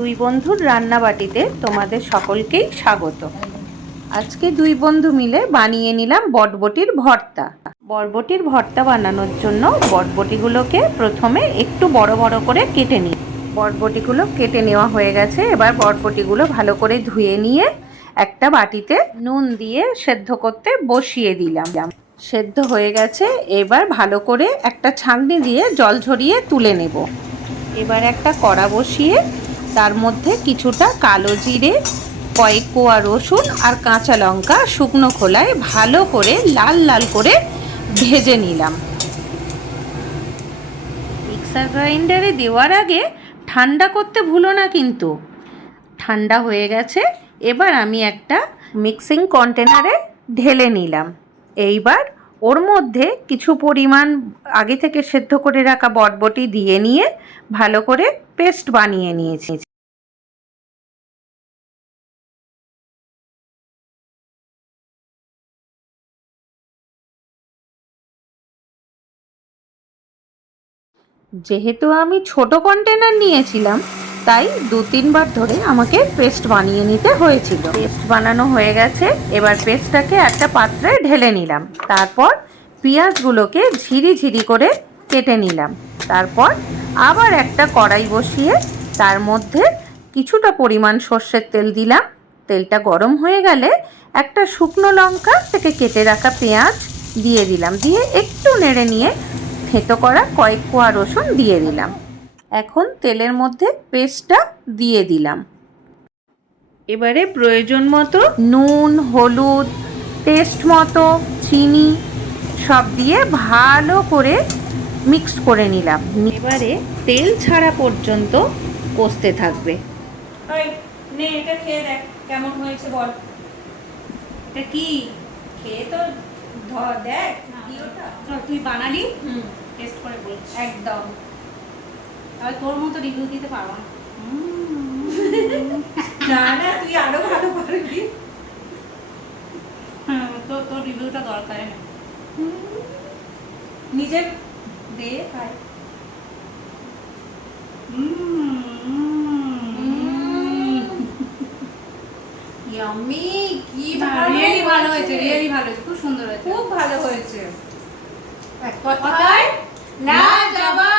দুই বন্ধুর রান্নাবাটিতে তোমাদের সকলকেই স্বাগত। আজকে দুই বন্ধু মিলে বানিয়ে নিলাম বটবটির ভর্তা। বটবটির ভর্তা বানানোর জন্য বটবটিগুলোকে প্রথমে একটু বড় বড় করে কেটে নিই। বটবটিগুলো কেটে নেওয়া হয়ে গেছে। এবার বটবটিগুলো ভালো করে ধুয়ে নিয়ে একটা বাটিতে নুন দিয়ে সেদ্ধ করতে বসিয়ে দিলাম। সেদ্ধ হয়ে গেছে। এবার ভালো করে একটা ছাঁকনি দিয়ে জল ঝরিয়ে তুলে নেব। এবার একটা কড়া বসিয়ে তার মধ্যে কিছুটা কালো জিরে, কয়েক কোয়া রসুন আর কাঁচা লঙ্কা শুকনো খোলায় ভালো করে লাল লাল করে ভেজে নিলাম। মিক্সার গ্রাইন্ডারে দেওয়ার আগে ঠান্ডা করতে ভুলো না কিন্তু। ঠান্ডা হয়ে গেছে। এবার আমি একটা মিক্সিং কন্টেনারে ঢেলে নিলাম। এইবার ওর মধ্যে কিছু পরিমাণ আগে থেকে সেদ্ধ করে রাখা বটবটি দিয়ে নিয়ে ভালো করে পেস্ট বানিয়ে নিয়েছি। যেহেতু আমি ছোট কন্টেনার নিয়েছিলাম তাই 2-3 বার ধরে আমাকে পেস্ট বানিয়ে নিতে হয়েছিল। পেস্ট বানানো হয়ে গেছে। এবার পেস্টটাকে একটা পাত্রে ঢেলে নিলাম। তারপর পেঁয়াজগুলোকে ঝিরি ঝিরি করে কেটে নিলাম। তারপর আবার একটা কড়াই বসিয়ে তার মধ্যে কিছুটা পরিমাণ সর্ষের তেল দিলাম। তেলটা গরম হয়ে গেলে একটা শুকনো লঙ্কা থেকে কেটে রাখা পেঁয়াজ দিয়ে দিলাম। দিয়ে একটু নেড়ে নিয়ে থেঁতো করা কয়েক কোয়া রসুন দিয়ে দিলাম। এখন তেলের মধ্যে পেস্টটা দিয়ে দিলাম। এবারে প্রয়োজন মতো নুন, হলুদ, টেস্ট মতো চিনি সব দিয়ে ভালো করে মিক্স করে নিলাম। এবারে তেল ছাড়া পর্যন্ত কষতে থাকবে। নে এটা খেয়ে দেখ কেমন হয়েছে বল। এটা কি খেয়ে তো দেখ কি ওটা। তুই বানালি, টেস্ট করে বল। একদম আর তোর মতো রিভিউ দিতে পারবো না। না তুই আরো ভালো পারবি। তো তোর রিভিউটা দরকার না, নিজের দে খাই। ইয়াম্মি কি রিয়েলি ভালো হয়েছে, রিয়েলি ভালো হয়েছে, খুব সুন্দর হয়েছে, খুব ভালো হয়েছে। এক কথায় লাজবাব।